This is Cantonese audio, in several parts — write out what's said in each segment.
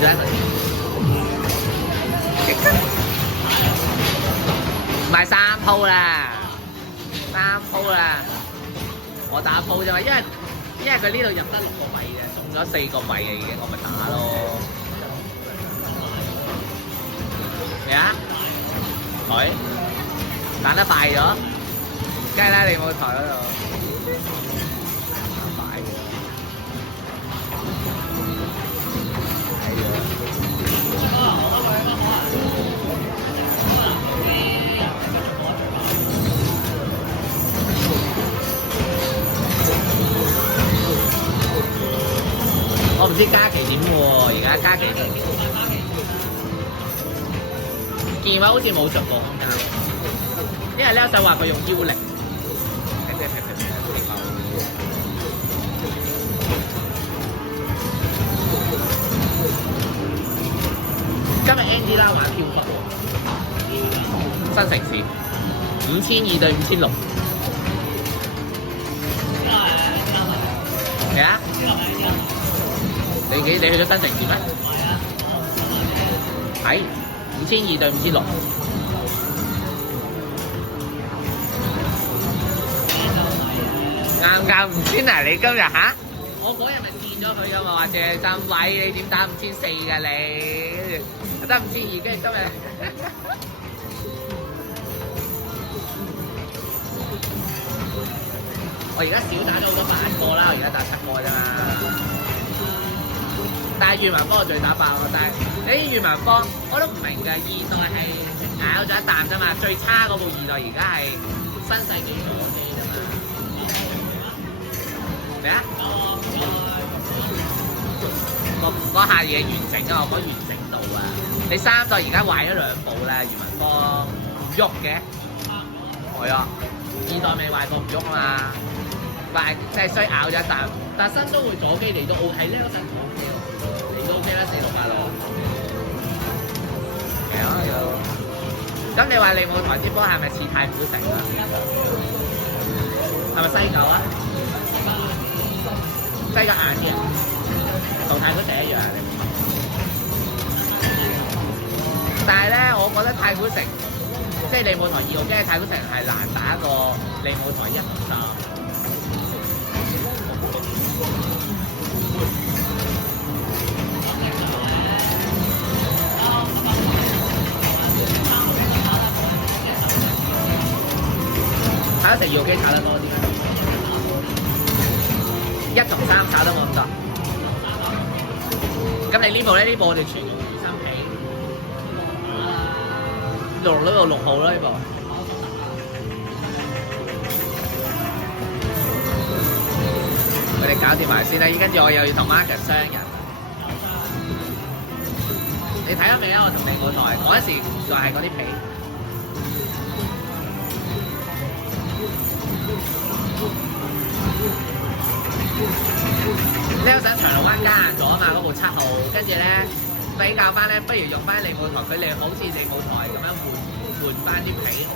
多一個字。唔係3鋪啦，3鋪啦，我打鋪啫嘛，因為佢呢度入得6個位嘅，中咗4個位嘅已經，我咪打咯。咩啊？台彈得快咗，梗係啦，你冇台嗰度彈快咗，係啊。我唔知嘉琪點喎，而家嘉琪見話好似冇出過空間，因為呢就話佢用腰力。今日 Andy 啦玩跳幅喎，新城市5200對5600。咩啊？你去咗新城市咩？係5200對5600。啱唔先啊！你今日嚇？我嗰日咪試咗佢噶嘛，話謝振偉你點打5400㗎你？得5200，跟住今日。我而家少打咗好多8個啦，我而家打7個啫嘛。但係裕民坊我最打爆咯，但係你裕民坊我都唔明㗎，二代係咬咗一啖啫嘛，最差嗰部二代而家係新世紀火機啫嘛。咩啊？嗰下嘢完整啊，我講完整度啊。你3代而家壞咗2部啦，裕民坊唔喐嘅。係啊，2代未壞過唔喐啊嘛。壞即係衰咬咗一啖，但係新都會左機嚟到澳係呢嗰陣左機喎，嚟到 OK 啦4686。係啊，咁你話利舞台啲波係咪似太古城啊？係咪西九啊？西九硬啲啊，同太古城一樣。但係咧，我覺得太古城即係利舞台2號機嘅太古城係難打過利舞台1同3。太古城2號機炒得多啲，1同3炒得冇咁多。咁你呢部咧？呢部我哋全用魚生皮，6號啦呢部。我哋搞掂埋先啦，跟住我又要同 Marcus 商人。你睇咗未啊？我同利舞台嗰陣時就係嗰啲皮。呢個想長龍灣加硬咗啊嘛，嗰部7號，跟住咧比較翻咧，不如用翻利舞台，佢哋好似利舞台咁樣換翻啲皮，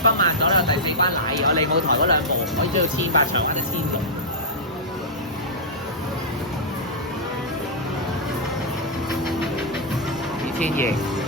分慢咗啦。第4關奶我利舞台嗰2部可以追到1800，長玩就1600。2200。